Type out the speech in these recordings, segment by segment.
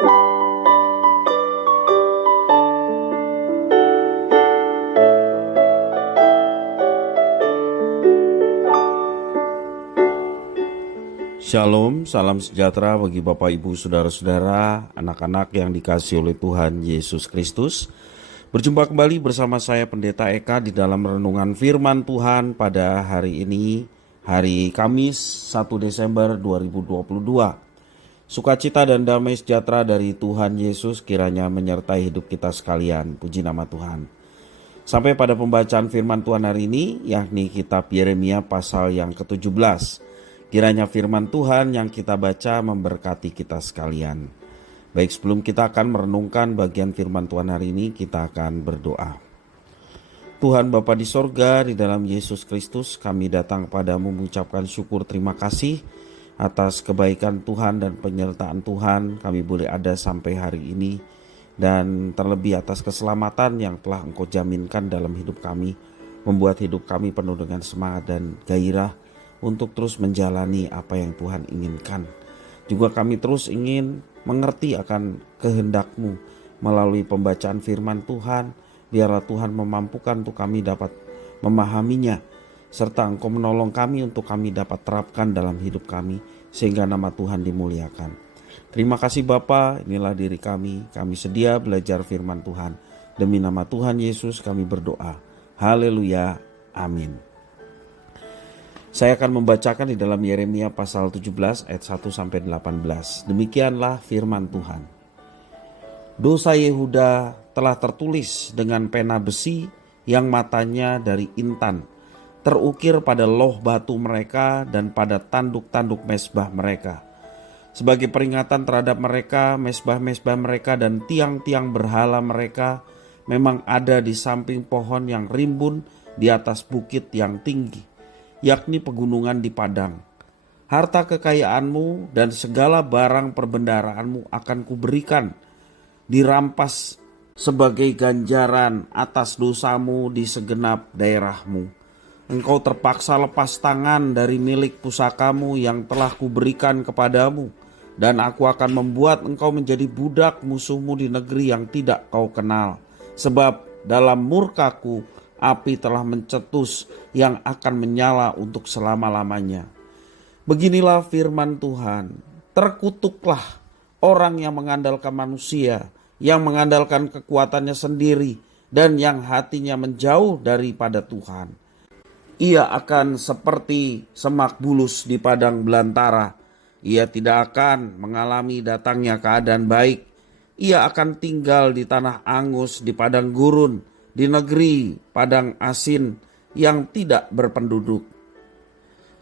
Shalom, salam sejahtera bagi Bapak Ibu Saudara-saudara, anak-anak yang dikasihi oleh Tuhan Yesus Kristus. Berjumpa kembali bersama saya Pendeta Eka di dalam renungan firman Tuhan pada hari ini, hari Kamis 1 Desember 2022. Sukacita dan damai sejahtera dari Tuhan Yesus kiranya menyertai hidup kita sekalian. Puji nama Tuhan. Sampai pada pembacaan firman Tuhan hari ini, yakni kitab Yeremia pasal yang ke-17. Kiranya firman Tuhan yang kita baca memberkati kita sekalian. Baik, sebelum kita akan merenungkan bagian firman Tuhan hari ini, kita akan berdoa. Tuhan Bapa di sorga, di dalam Yesus Kristus, kami datang padamu mengucapkan syukur terima kasih atas kebaikan Tuhan dan penyertaan Tuhan. Kami boleh ada sampai hari ini, dan terlebih atas keselamatan yang telah Engkau jaminkan dalam hidup kami, membuat hidup kami penuh dengan semangat dan gairah untuk terus menjalani apa yang Tuhan inginkan. Juga kami terus ingin mengerti akan kehendak-Mu melalui pembacaan firman Tuhan. Biarlah Tuhan memampukan untuk kami dapat memahaminya, serta Engkau menolong kami untuk kami dapat terapkan dalam hidup kami, sehingga nama Tuhan dimuliakan. Terima kasih Bapa, inilah diri kami sedia belajar firman Tuhan. Demi nama Tuhan Yesus kami berdoa. Haleluya, amin. Saya akan membacakan di dalam Yeremia pasal 17 ayat 1-18. Demikianlah firman Tuhan. Dosa Yehuda telah tertulis dengan pena besi yang matanya dari intan, terukir pada loh batu mereka dan pada tanduk-tanduk mezbah mereka. Sebagai peringatan terhadap mereka, mezbah-mezbah mereka dan tiang-tiang berhala mereka memang ada di samping pohon yang rimbun di atas bukit yang tinggi, yakni pegunungan di padang. Harta kekayaanmu dan segala barang perbendaraanmu akan kuberikan, dirampas sebagai ganjaran atas dosamu di segenap daerahmu. Engkau terpaksa lepas tangan dari milik pusakamu yang telah kuberikan kepadamu, dan aku akan membuat engkau menjadi budak musuhmu di negeri yang tidak kau kenal. Sebab dalam murkaku api telah mencetus yang akan menyala untuk selama-lamanya. Beginilah firman Tuhan, terkutuklah orang yang mengandalkan manusia, yang mengandalkan kekuatannya sendiri, dan yang hatinya menjauh daripada Tuhan. Ia akan seperti semak bulus di padang belantara. Ia tidak akan mengalami datangnya keadaan baik. Ia akan tinggal di tanah angus, di padang gurun, di negeri padang asin yang tidak berpenduduk.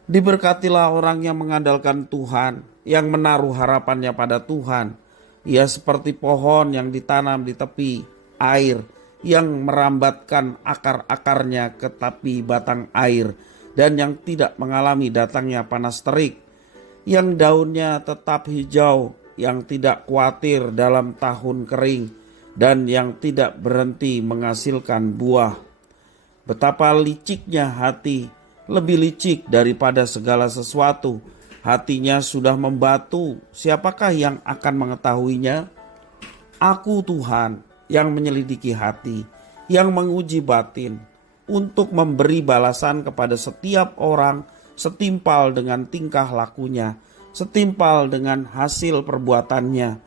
Diberkatilah orang yang mengandalkan Tuhan, yang menaruh harapannya pada Tuhan. Ia seperti pohon yang ditanam di tepi air, yang merambatkan akar-akarnya ke tepi batang air, dan yang tidak mengalami datangnya panas terik, yang daunnya tetap hijau, yang tidak khawatir dalam tahun kering, dan yang tidak berhenti menghasilkan buah. Betapa liciknya hati, lebih licik daripada segala sesuatu. Hatinya sudah membatu, siapakah yang akan mengetahuinya? Aku Tuhan yang menyelidiki hati, yang menguji batin, untuk memberi balasan kepada setiap orang setimpal dengan tingkah lakunya, setimpal dengan hasil perbuatannya.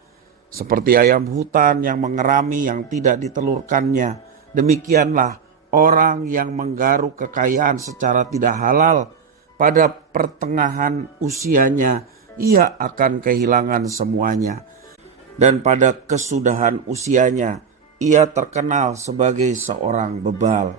Seperti ayam hutan yang mengerami yang tidak ditelurkannya, demikianlah orang yang menggaruk kekayaan secara tidak halal. Pada pertengahan usianya ia akan kehilangan semuanya, dan pada kesudahan usianya ia terkenal sebagai seorang bebal.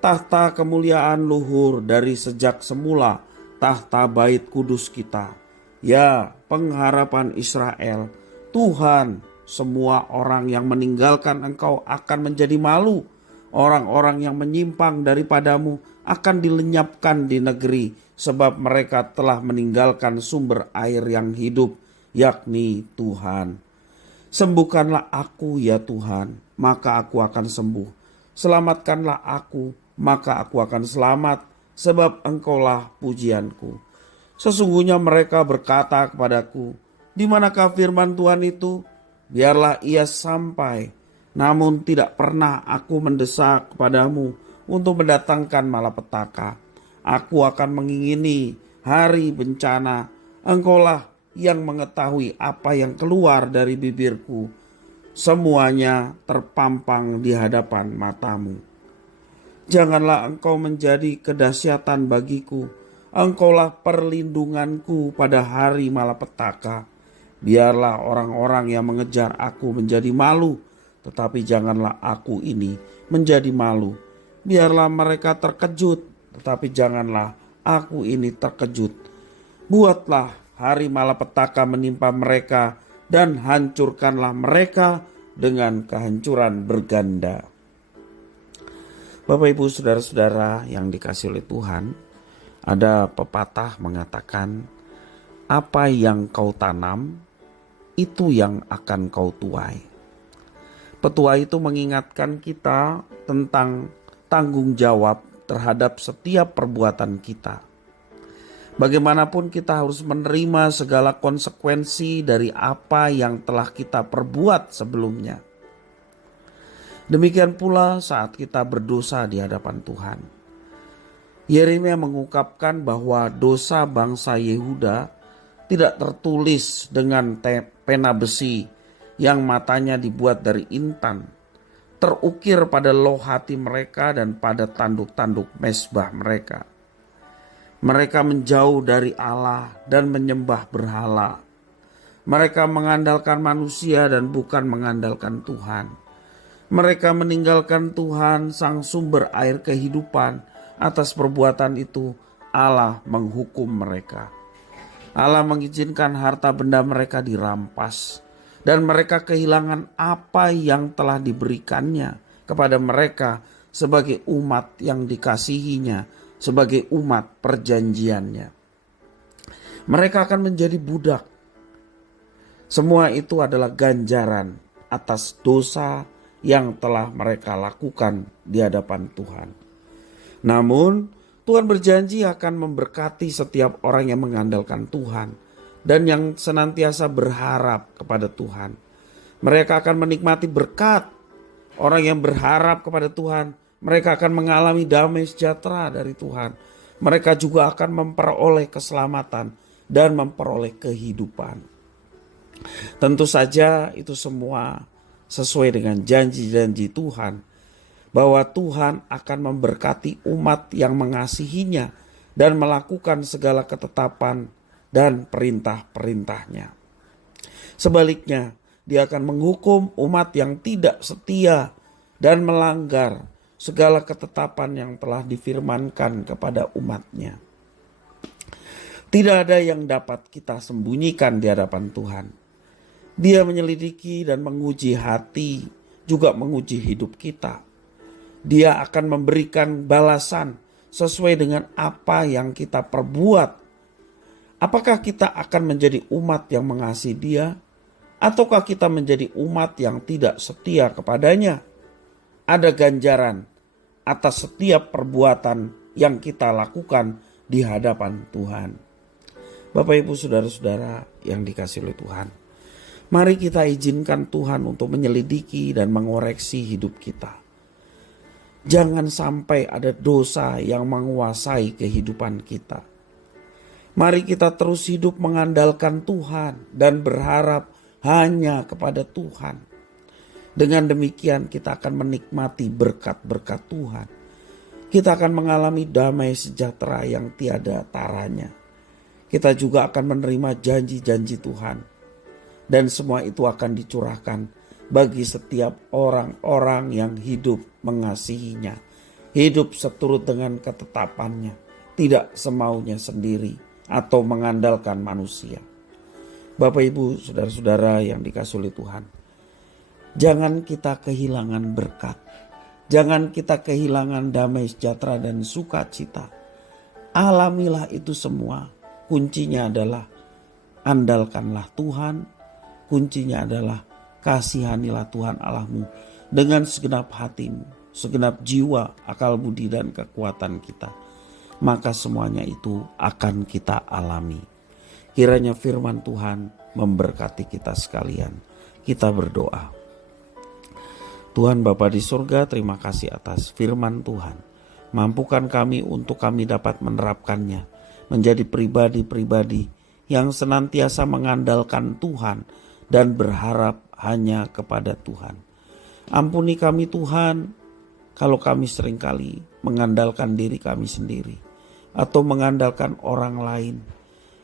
Tahta kemuliaan luhur dari sejak semula, tahta bait kudus kita. Ya, pengharapan Israel, Tuhan, semua orang yang meninggalkan Engkau akan menjadi malu. Orang-orang yang menyimpang daripadamu akan dilenyapkan di negeri, sebab mereka telah meninggalkan sumber air yang hidup, yakni Tuhan. Sembuhkanlah aku ya Tuhan, maka aku akan sembuh. Selamatkanlah aku, maka aku akan selamat, sebab Engkaulah pujianku. Sesungguhnya mereka berkata kepadaku, di manakah firman Tuhan itu? biarlah ia sampai. Namun tidak pernah aku mendesak kepadamu untuk mendatangkan malapetaka. Aku akan mengingini hari bencana. Engkaulah yang mengetahui apa yang keluar dari bibirku. Semuanya terpampang di hadapan matamu. Janganlah engkau menjadi kedahsyatan bagiku. Engkaulah perlindunganku pada hari malapetaka. Biarlah orang-orang yang mengejar aku menjadi malu, tetapi janganlah aku ini menjadi malu. Biarlah mereka terkejut, tetapi janganlah aku ini terkejut. Buatlah hari malapetaka menimpa mereka dan hancurkanlah mereka dengan kehancuran berganda. Bapak, Ibu, saudara-saudara yang dikasihi oleh Tuhan, ada pepatah mengatakan, apa yang kau tanam, itu yang akan kau tuai. Petuai itu mengingatkan kita tentang tanggung jawab terhadap setiap perbuatan kita. Bagaimanapun kita harus menerima segala konsekuensi dari apa yang telah kita perbuat sebelumnya. Demikian pula saat kita berdosa di hadapan Tuhan. Yeremia mengungkapkan bahwa dosa bangsa Yehuda tidak tertulis dengan pena besi yang matanya dibuat dari intan, terukir pada loh hati mereka dan pada tanduk-tanduk mezbah mereka. Mereka menjauh dari Allah dan menyembah berhala. Mereka mengandalkan manusia dan bukan mengandalkan Tuhan. Mereka meninggalkan Tuhan, sang sumber air kehidupan. Atas perbuatan itu Allah menghukum mereka. Allah mengizinkan harta benda mereka dirampas, dan mereka kehilangan apa yang telah diberikannya kepada mereka sebagai umat yang dikasihinya, sebagai umat perjanjiannya. Mereka akan menjadi budak. Semua itu adalah ganjaran atas dosa yang telah mereka lakukan di hadapan Tuhan. Namun Tuhan berjanji akan memberkati setiap orang yang mengandalkan Tuhan dan yang senantiasa berharap kepada Tuhan. Mereka akan menikmati berkat. Orang yang berharap kepada Tuhan, mereka akan mengalami damai sejahtera dari Tuhan. Mereka juga akan memperoleh keselamatan dan memperoleh kehidupan. Tentu saja itu semua sesuai dengan janji-janji Tuhan, bahwa Tuhan akan memberkati umat yang mengasihinya dan melakukan segala ketetapan dan perintah-perintahnya. Sebaliknya, Dia akan menghukum umat yang tidak setia dan melanggar segala ketetapan yang telah difirmankan kepada umatnya. Tidak ada yang dapat kita sembunyikan di hadapan Tuhan. Dia menyelidiki dan menguji hati, juga menguji hidup kita. Dia akan memberikan balasan sesuai dengan apa yang kita perbuat. Apakah kita akan menjadi umat yang mengasihi Dia, ataukah kita menjadi umat yang tidak setia kepadanya? Ada ganjaran atas setiap perbuatan yang kita lakukan di hadapan Tuhan. Bapak, Ibu, saudara-saudara yang dikasihi oleh Tuhan, mari kita izinkan Tuhan untuk menyelidiki dan mengoreksi hidup kita. Jangan sampai ada dosa yang menguasai kehidupan kita. Mari kita terus hidup mengandalkan Tuhan dan berharap hanya kepada Tuhan. Dengan demikian kita akan menikmati berkat-berkat Tuhan. Kita akan mengalami damai sejahtera yang tiada taranya. Kita juga akan menerima janji-janji Tuhan. Dan semua itu akan dicurahkan bagi setiap orang-orang yang hidup mengasihinya. Hidup seturut dengan ketetapannya. Tidak semaunya sendiri atau mengandalkan manusia. Bapak, Ibu, saudara-saudara yang dikasihi oleh Tuhan, jangan kita kehilangan berkat. Jangan kita kehilangan damai sejahtera dan sukacita. Alamilah itu semua. Kuncinya adalah andalkanlah Tuhan. Kuncinya adalah kasihanilah Tuhan Allahmu dengan segenap hatimu, segenap jiwa, akal budi dan kekuatan kita. Maka semuanya itu akan kita alami. Kiranya firman Tuhan memberkati kita sekalian. Kita berdoa. Tuhan Bapa di surga, terima kasih atas firman Tuhan. Mampukan kami untuk kami dapat menerapkannya, menjadi pribadi-pribadi yang senantiasa mengandalkan Tuhan dan berharap hanya kepada Tuhan. Ampuni kami Tuhan, kalau kami seringkali mengandalkan diri kami sendiri atau mengandalkan orang lain.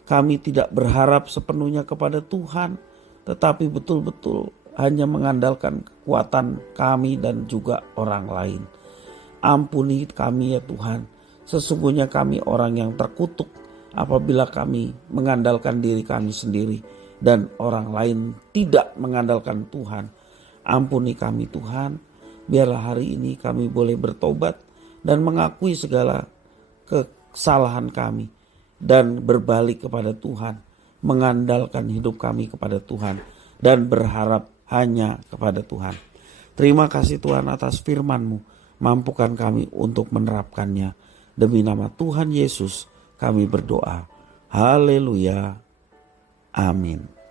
Kami tidak berharap sepenuhnya kepada Tuhan, tetapi betul-betul hanya mengandalkan kekuatan kami dan juga orang lain. Ampuni kami ya Tuhan, sesungguhnya kami orang yang terkutuk apabila kami mengandalkan diri kami sendiri dan orang lain tidak mengandalkan Tuhan. Ampuni kami Tuhan, biarlah hari ini kami boleh bertobat dan mengakui segala kesalahan kami dan berbalik kepada Tuhan, mengandalkan hidup kami kepada Tuhan dan berharap hanya kepada Tuhan. Terima kasih Tuhan atas firman-Mu. Mampukan kami untuk menerapkannya. Demi nama Tuhan Yesus kami berdoa. Haleluya. Amin.